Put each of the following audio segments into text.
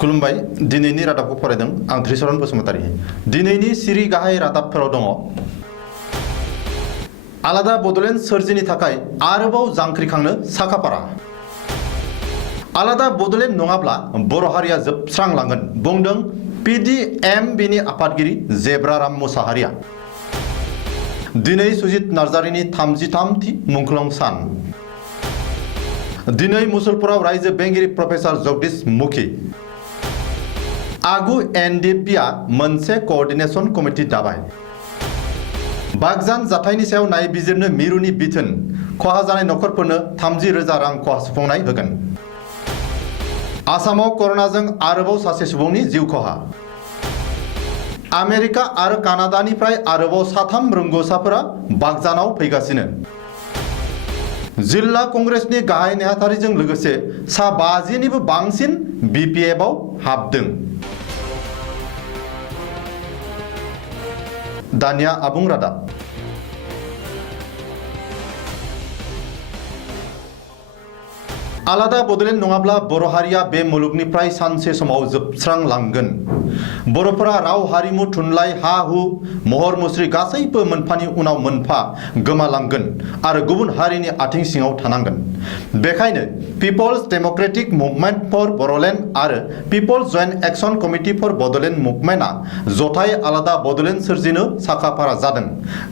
खुलुमबाय दिनैनि रादाबखौ फरायदों आं धृषरन बसुमतारी। दिनैनि सिरि गाहाय रादाबफोराव दङ आलादा बड'लेण्ड सोरजिनि थाखाय आरोबाव जांख्रिखांनो साखाफारा। आलादा बड'लेण्ड नङाब्ला बर' हारिया जोबस्रांलांगोन बुंदों PDMBनि आफादगिरि जेब्राराम मुसाहारिया। दिनै सुजित नार्जारिनि 33थि मुंख्लं सान। दिनै मुसलपुराव रायजो बेंगिरि प्रफेसर जगदीश मुखी। आगु NDPआ मोनसे कोअर्डिनेशन कमिटि दाबाय। बागजान जाथायनि सायाव नायबिजिरनो मिरुनि बिथोन। खहा जानाय नखरफोरनो 30,000 रां खहा सुफुंनाय होगोन। आसामाव कर'नाजों आरोबाव सासे सुबुंनि जिउ खहा। आमेरिका आरो कानाडानिफ्राय आरोबाव 3 रोंग'साफोरा बागजानाव फैगासिनो। जिल्ला कंग्रेसनि गाहाय नेहाथारिजों लोगोसे सा 50निबो बांसिन BPFआव हाबदों। दानिया आबुं रादाब। आलादा बड'लेण्ड नङाब्ला बर' हारिया बे मुलुगनिफ्राय सानसे समाव जोबस्रांलांगोन। बर'फोरा राव हारिमु थुनलाइ हा हु महर मुस्रि गासैबो मोनफानि उनाव मोनफा गोमालांगोन आरो गुबुन हारिनि आथिं सिङाव थानांगोन। बेखायनो people's democratic movement for Bodoland आरो people's joint action committee for Bodoland मुभमेन्टआ जथाय आलादा बड'लेण्ड सोरजिनो साखाफारा जादों।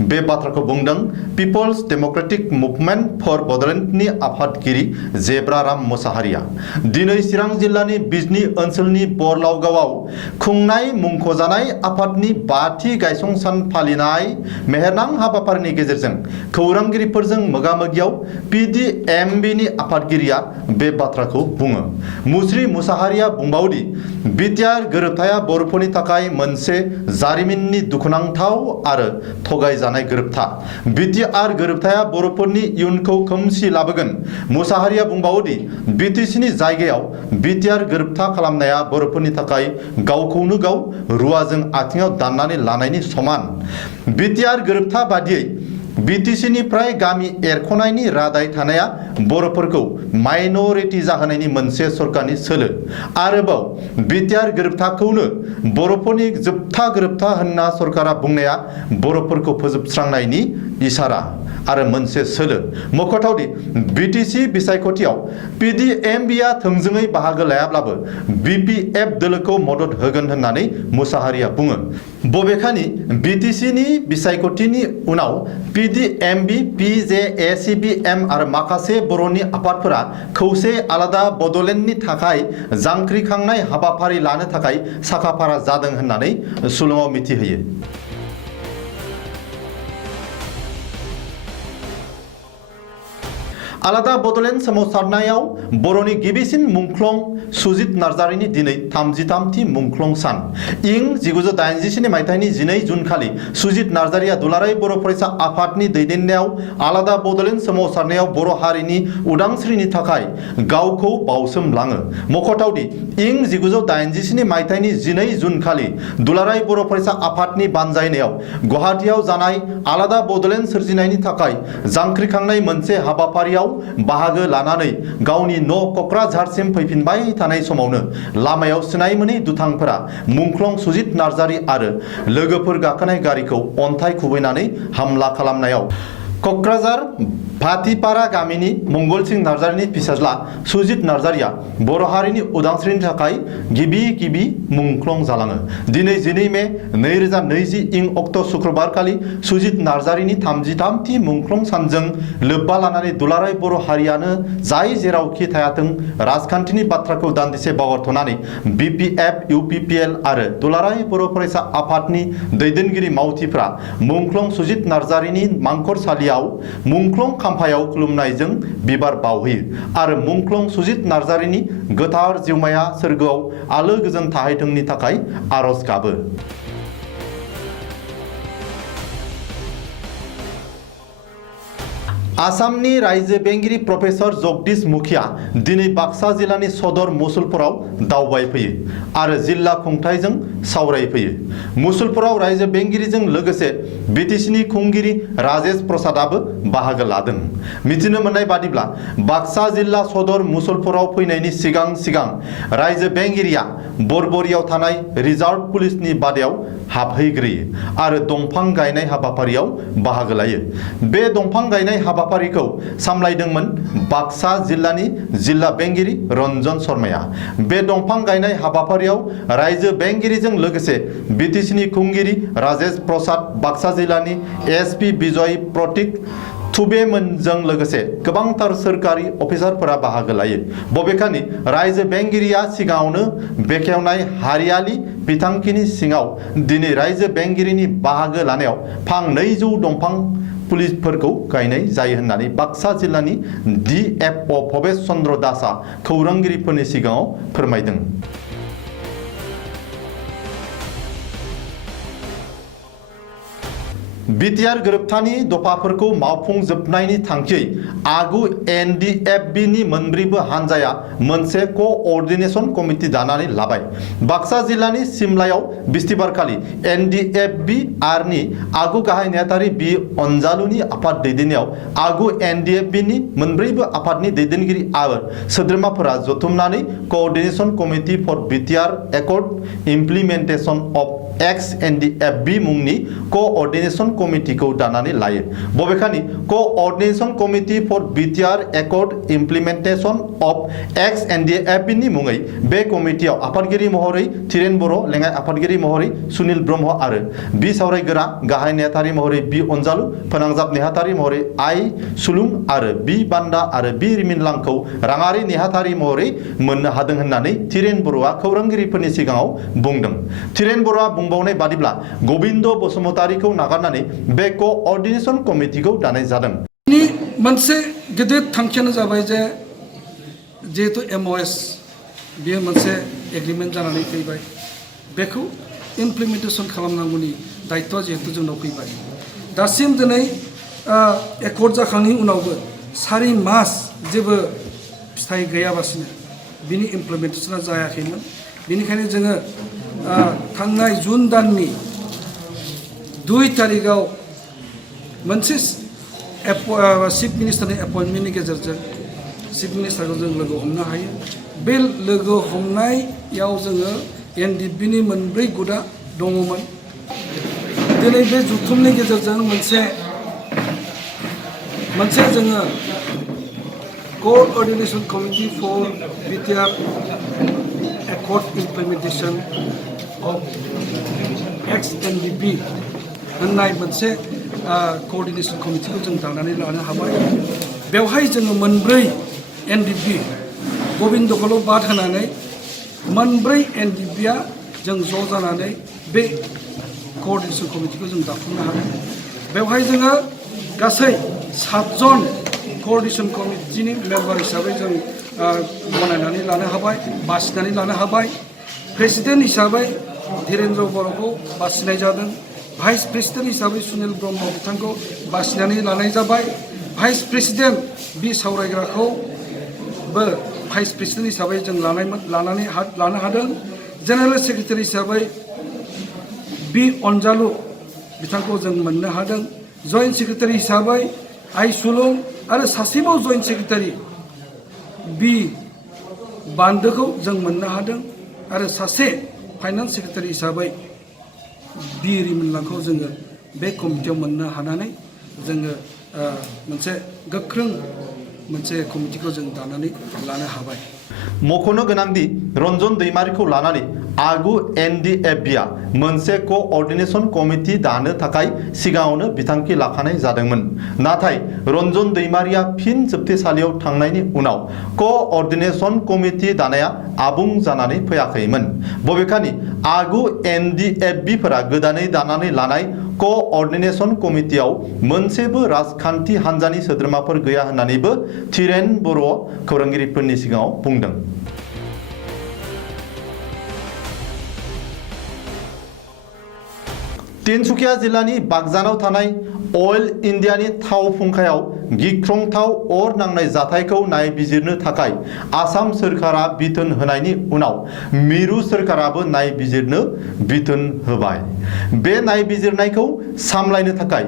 बे बाथ्राखौ बुंदों पिपल्स डेम'क्रेटिक मुभमेन्ट फर बड'लेण्डनि आफादगिरि जेब्राराम मुसाहारिया। दिनै चिरां जिल्लानि बिजनी ओनसोलनि बरलावगावआव खुंनाय मुंख'जानाय आफादनि 5थि गायसं सान फालिनाय मेहेरनां हाबाफारिनि गेजेरजों खौरांगिरिफोरजों मोगा-मोगियाव PDMBनि आफादगिरिया बे बाथ्राखौ बुङो। मुस्रि मुसाहारिया बुंबावदि बिटिआर गोरोबथाया बर'फोरनि थाखाय मोनसे जारिमिननि दुखुनांथाव आरो थगायजानाय गोरोबथा। बिटिआर गोरोबथाया बर'फोरनि इयुनखौ खोमसि लाबोगोन। मुसाहारिया बुंबावोदि BTCनि जायगायाव बिटिआर गोरोबथा खालामनाया बर'फोरनि थाखाय गावखौनो गाव रुवाजों आथिङाव दाननानै लानायनि समान। बिटिआर गोरोबथा बादियै BTCनिफ्राय गामि एरख'नायनि रादाय थानाया बर'फोरखौ माइन'रिटि जाहोनायनि मोनसे सरकारनि सोलो। आरोबाव बिटिआर गोरोबथाखौनो बर'फोरनि जोबथा गोरोबथा होनना सरकारा बुंनाया बर'फोरखौ फोजोबस्रांनायनि इसारा आरो मोनसे सोलो। मख'थावदि BTC बिसायख'थियाव PDMBआ थोंजोङै बाहागो लायाब्लाबो BPF दोलोखौ मदद होगोन होननानै मुसाहारिया बुङो। बबेखानि BTCनि बिसायख'थिनि उनाव PDMB, PJACBM आरो माखासे बर'नि आफादफोरा खौसे आलादा बड'लेण्डनि थाखाय जांख्रिखांनाय हाबाफारि लानो थाखाय साखाफारा जादों होननानै सुलुङाव मिथिहोयो। आलादा बड'लेण्ड सोमावसारनायाव बर'नि गिबिसिन मुंख्लं सुजित नार्जारिनि दिनै 33थि मुंख्लं सान। इं 1987 मायथाइनि 12 जुन खालि सुजित नार्जारिया दुलाराय बर' फरायसा आफादनि दैदेननायाव आलादा बड'लेण्ड सोमावसारनायाव बर' हारिनि उदांस्रिनि थाखाय गावखौ बावसोमलाङो। मख'थावदि इं 1987 मायथाइनि 12 जुन खालि दुलाराय बर' फरायसा आफादनि बानजायनायाव गुवाहाटीआव जानाय आलादा बड'लेण्ड सोरजिनायनि थाखाय जांख्रिखांनाय मोनसे हाबाफारियाव बाहागो लानानै गावनि न' क'क्राझारसिम फैफिनबाय थानाय समावनो लामायाव सिनाय मोनै दुथांफोरा मुंख्लं सुजित नार्जारि आरो लोगोफोर गाखोनाय गारिखौ अन्थाइ खुबैनानै हामला खालामनायाव क'क्राझार भाटिपारा गामिनि मंगलसिं नार्जारिनि फिसाज्ला सुजित नार्जारिया बर' हारिनि उदांस्रिनि थाखाय गिबि मुंख्लं जालाङो। दिनै 12 मे 2020 इं अक्ट' शुक्रबारखालि सुजित नार्जारिनि 33थि मुंख्लं सानजों लोब्बा लानानै दुलाराय बर' हारियानो जाय जेरावखि थायाथों राजखान्थिनि बाथ्राखौ दान्दिसे बावगारथ'नानै BPF, UPPL आरो दुलाराय बर' फरायसा आफादनि दैदेनगिरि मावथिफ्रा मुंख्लं सुजित नार्जारिनि मांखरसालियाव मुंख्लं खाम्फायाव खुलुमनायजों बिबार बावहैयो आरो मुंख्लं सुजित नार्जारिनि गोथार जिउमाया सोरगोआव आलो गोजोन थाहैथोंनि थाखाय आरज गाबो। आसामनि रायजो बेंगिरि प्रफेसर जगदीश मुखिया दिनै बाक्सा जिल्लानि सदर मुसलपुराव दावबायफैयो आरो जिल्ला खुंथायजों सावरायफैयो। मुसलपुराव रायजो बेंगिरिजों लोगोसे बिटिसिनि खुंगिरि राजेश प्रसादाबो बाहागो लादों। मिथिनो मोननाय बादिब्ला बाक्सा जिल्ला सदर मुसलपुराव फैनायनि सिगां रायजो बेंगिरिया बरबरियाव थानाय रिजार्व पुलिसनि बादायाव हाबहैग्रोयो आरो दंफां गायनाय हाबाफारियाव बाहागो लायो। बे दंफां गायनाय हाबाफारिखौ सामलायदोंमोन बाक्सा जिल्लानि जिल्ला बेंगिरि रन्जन शर्माया। बे दंफां गायनाय हाबाफारियाव रायजो बेंगिरिजों लोगोसे बिटिसिनि खुंगिरि राजेश प्रसाद, बाक्सा जिल्लानि एसपि बिजय प्रतीक थुबेमोनजों लोगोसे गोबांथार सोरखारि अफिसारफोरा बाहागो लायो। बबेखानि रायजो बेंगिरिया सिगाङावनो बेखेवनाय हारियालि बिथांखिनि सिङाव दिनै रायजो बेंगिरिनि बाहागो लानायाव फां 200 दंफां पुलिसफोरखौ गायनाय जायो होननानै बाक्सा जिल्लानि DFO भबेश चन्द्र दासआ खौरांगिरिफोरनि सिगाङाव फोरमायदों। बिटिआर गोरोबथानि दफाफोरखौ मावफुंजोबनायनि थांखियै आगु NDFB नि मोनब्रैबो हानजाया मोनसे कोअर्डिनेशन कमिटि दानानै लाबाय। बाक्सा जिल्लानि सिमलायाव बिस्तिबारखालि NDFB आरनि आगु गाहाय नेहाथारि बि अनजालुनि आफाद दैदेननायाव आगु NDFB नि मोनब्रैबो आफादनि दैदेनगिरि आरो सोद्रोमाफोरा जथुमनानै coordination committee for BTR accord implementation of XNDFB मुंनि कोअर्डिनेशन कमिटिखौ दानानै लायो। बबेखानि coordination committee for BTR accord implementation of XNDFB नि मुङै बे कमिटियाव आफादगिरि महरै थिरेन बर', लेङाइ आफादगिरि महरै सुनिल ब्रह्म आरो बि सावरायग्रा गाहाय नेहाथारि महरै बि अनजालु, फोनांजाब नेहाथारि महरै आइ सुलुं आरो बि बान्दा आरो बि रिमिनलांखौ राङारि नेहाथारि महरै मोननो हादों होननानै थिरेन बर'आ खौरांगिरिफोरनि सिगाङाव बुंदों। थिरेन बर'आ बुंबावनाय बादिब्ला गोविंद बसुमतारीखौ नागारनानै बे कोअर्डिनेशन कमिटिखौ दानाय जादों। मोनसे गिदिर थांखियानो जाबाय जे जिहेतु MOS बेयो मोनसे एग्रिमेन्ट जानानै फैबाय, बेखौ इमप्लिमेन्टेशन खालामनांगौनि दायित्वआ जिहेतु जोंनाव फैबाय। दासिम दिनै एकर्ड जाखांनायनि उनावबो 4 मास जेबो फिथाइ गैयाबासिनो बिनि इमप्लिमेन्टेशना जायाखैमोन। बेनिखायनो जोङो थांनाय जुन दाननि 2 तारिखआव मोनसे चिफ मिनिस्टारनि एपइन्टमेन्टनि गेजेरजों चिफ मिनिस्टारखौ जों लोगो हमनो हायो। बे लोगो हमनायाव जोङो NDFB नि मोनब्रै गुटआ दङमोन। दिनै बे जथुमनि गेजेरजों मोनसे जोङो coordination committee for BTR accord implementation of XNDB होननाय मोनसे कोअर्डिनेशन कमिटिखौ जों दानानै लानो हाबाय। बेवहाय जोङो मोनब्रै NDFB गोविंदखौल' बाद होनानै मोनब्रै NDFBआ जों ज' जानानै बे कोअर्डिनेशन कमिटिखौ जों दाफुंनो हादों। बेवहाय जोङो गासै 7 जन कोअर्डिनेशन कमिटिनि मेम्बार हिसाबै जों गनायनानै लानो हाबाय, बासिनानै लानो हाबाय। प्रेसिडेन्ट हिसाबै धीरेन्द्र बर'खौ बासिनाय जादों। भाइस प्रेसिडेन्ट हिसाबै सुनिल ब्रह्म बिथांखौ बासिनानै लानाय जाबाय। भाइस प्रेसिडेन्ट बि सावरायग्राखौबो भाइस प्रेसिडेन्ट हिसाबै जों लानो हादों। जेनेरेल सेक्रेटारि हिसाबै बि अनजालु बिथांखौ जों मोननो हादों। जइन्ट सेक्रेटारि हिसाबै आइ सुलुं आरो सासेबाव जइन्ट सेक्रेटारि बि बान्दोखौ जों मोननो हादों आरो सासे फाइनान्स सेक्रेटारि हिसाबै बि रिमिनलांखौ जोङो बे कमिटियाव मोननो हानानै जोङो मोनसे गोख्रों मोनसे कमिटिखौ जों दानानै लानो हाबाय। मख'नो गोनांदि रन्जन दैमारिखौ लानानै आगु NDFBआ मोनसे कोअर्डिनेशन कमिटि दानो थाखाय सिगाङावनो बिथांखि लाखानाय जादोंमोन। नाथाय रन्जन दैमारिया फिन जोबथेसालियाव थांनायनि उनाव कोअर्डिनेशन कमिटि दानाया आबुं जानानै फैयाखैमोन। बबेखानि आगु NDFBफोरा गोदानै दानानै लानाय कोअर्डिनेशन कमिटियाव मोनसेबो राजखान्थि हान्जानि सोद्रोमाफोर गैया होननानैबो थिरेन बर' खौरांगिरिफोरनि सिगाङाव बुंदों। तिनसुकिया जिल्लानि बागजानाव थानाय अइल इन्डियानि थाव फुंखायाव गिख्रंथाव अर नांनाय जाथायखौ नायबिजिरनो थाखाय आसाम सोरखारा बिथोन होनायनि उनाव मिरु सोरखाराबो नायबिजिरनो बिथोन होबाय। बे नायबिजिरनायखौ सामलायनो थाखाय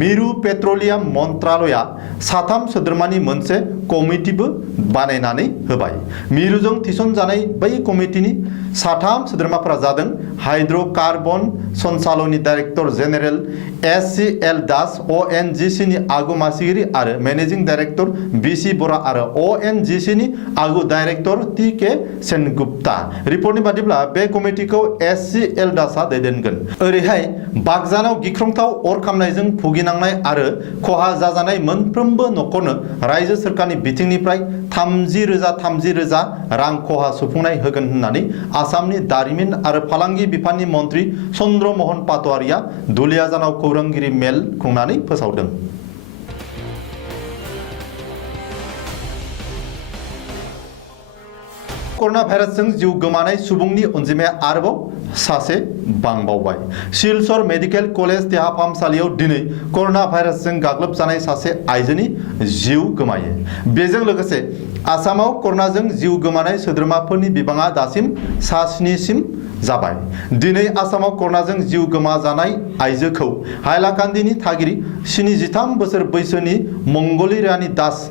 मिरु पेट्रलियाम मन्त्रालया साथाम सोद्रोमानि मोनसे कमिटिबो बानायनानै होबाय। मिरुजों थिसनजानाय बै कमिटिनि साथाम सोद्रोमाफोरा जादों हाइड्रोकार्बन सञ्चालननि director general SCL Das, ONGC नि आगु मासिगिरि आरो मेनेजिं डाइरेक्टर BC बरा आरो ONGC नि आगु डाइरेक्टर TK सेनगुप्ता। रिपर्टनि बादिब्ला बे कमिटिखौ SCL दासआ दैदेनगोन। ओरैहाय बाक्सानाव गिख्रंथाव अर खामनायजों भुगिनांनाय आरो खहा जाजानाय मोनफ्रोमबो नखरनो रायजो सोरखारनि बिथिंनिफ्राय 30,000 रां खहा सुफुंनाय होगोन होननानै आसामनि दारिमिन आरो फालांगि बिफाननि मन्त्रि चन्द्र महन पाटवारिया दुलियाजानाव खौरांगिरि मेल खुंनानै फोसावदों। कर'ना भाइरासजों जिउ गोमानाय सुबुंनि अनजिमाया आरोबाव सासे बांबावबाय। सिलचर मेडिकेल कलेज देहा फाहामसालियाव दिनै कर'ना भाइरासजों गाग्लोबजानाय सासे आइजोनि जिउ गोमायो। बेजों लोगोसे आसामाव कर'नाजों जिउ गोमानाय सोद्रोमाफोरनि बिबाङा दासिम 7 सिम जाबाय। दिनै आसामाव कर'नाजों जिउ गोमाजानाय आइजोखौ हाइलाकान्दिनि थागिरि 73 बोसोर बैसोनि मंगली रानी दास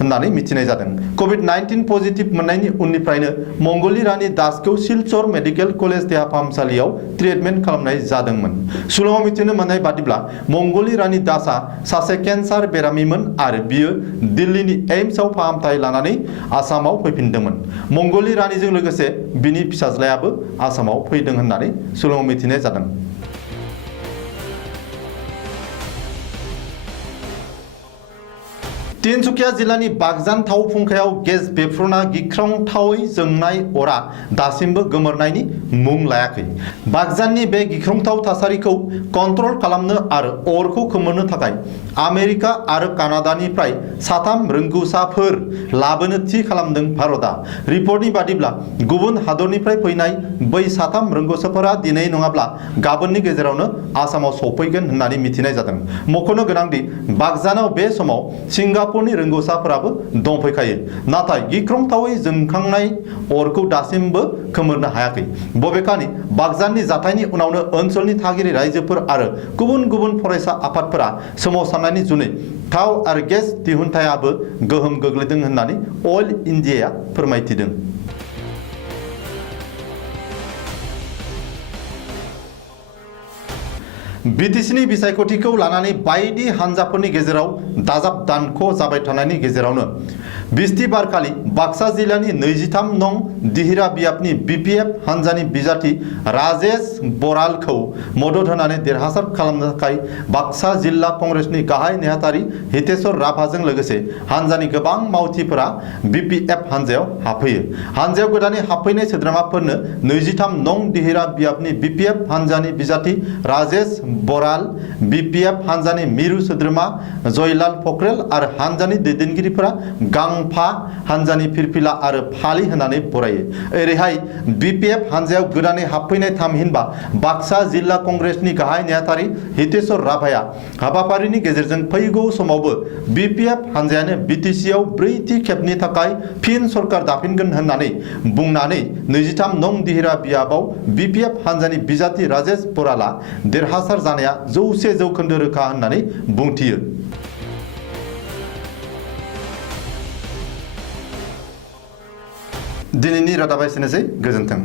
होननानै मिथिनाय जादों। कोविड-19 पजिटिव मोननायनि उननिफ्रायनो मंगली रानी दासखौ सिलचर मेडिकेल कलेज देहा फाहामसालियाव ट्रिटमेन्ट खालामनाय जादोंमोन। सुलुङाव मिथिनो मोननाय बादिब्ला मंगली रानी दासआ सासे केन्सार बेरामिमोन आरो बियो दिल्लीनि एम्सआव फाहामथाय लानानै आसामाव फैफिनदोंमोन। मंगली रानीजों लोगोसे बिनि फिसाज्लायाबो आसामाव फैदों होननानै सुलुङाव मिथिनाय जादों। तिनसुकिया जिल्लानि बाक्सान थाव फुंखायाव गेस बेफ्रुना गिख्रंथावै जोंनाय अरा दासिमबो गोमोरनायनि मुं लायाखै। बाक्साननि बे गिख्रंथाव थासारिखौ कन्ट्रल खालामनो आरो अरखौ खोमोरनो थाखाय आमेरिका आरो कानाडानिफ्राय 3 रोंगौसाफोर लाबोनो थि खालामदों भारतआ। रिपर्टनि बादिब्ला गुबुन हादरनिफ्राय फैनाय बै 3 रोंगौसाफोरा दिनै नङाब्ला गाबोननि गेजेरावनो आसामाव सफैगोन होननानै मिथिनाय जादों। मख'नो गोनांदि बाक्सानाव बे समाव सिंगापुरनि रोंगौसाफोराबो दंफैखायो, नाथाय गिख्रंथावै जोंखांनाय अरखौ दासिमबो खोमोरनो हायाखै। बबेखानि बाक्साननि जाथायनि उनावनो ओनसोलनि थागिरि रायजोफोर आरो गुबुन गुबुन फरायसा आफादफोरा सोमावसारनायनि जुनै थाव आरो गेस दिहुनथायाबो गोहोम गोग्लैदों होननानै अइल इन्डियाया फोरमायथिदों। बिटिसिनि बिसायख'थिखौ लानानै बायदि हान्जाफोरनि गेजेराव दाजाब दानख' जाबाय थानायनि गेजेरावनो बिस्तिबारखालि बाक्सा जिल्लानि 23 नं दिहिरा बियाबनि BPF हान्जानि बिजाथि राजेश बरालखौ मदद होनानै देरहासार खालामनो थाखाय बाक्सा जिल्ला कंग्रेसनि गाहाय नेहाथारि हितेश्वर राभाजों लोगोसे हान्जानि गोबां मावथिफोरा BPF हान्जायाव हाबफैयो। हान्जायाव गोदानै हाबफैनाय सोद्रोमाफोरनो 23 नं दिहिरा बियाबनि BPF हान्जानि बिजाथि राजेश बराल, BPF हान्जानि मिरु सोद्रोमा जयलाल पक्रेल आरो हान्जानि दैदेनगिरिफोरा गांफा हान्जानि फिरफिला आरो फालि होनानै बरायो। ओरैहाय BPF हान्जायाव गोदानै हाबफैनाय थामहिनबा बाक्सा जिल्ला कंग्रेसनि गाहाय नेहाथारि हितेश्वर राभाया हाबाफारिनि गेजेरजों फैगौ समावबो BPF हान्जायानो बिटिसिआव 4थि खेबनि थाखाय फिन सरकार दाफिनगोन होननानै बुंनानै 23 नं दिहिरा बियाबाव BPF हान्जानि बिजाथि राजेश बराला देरहासार जानाया 100% रोखा होननानै बुंथियो। दिनैनि रादाबा एसेनोसै, गोजोन्थों।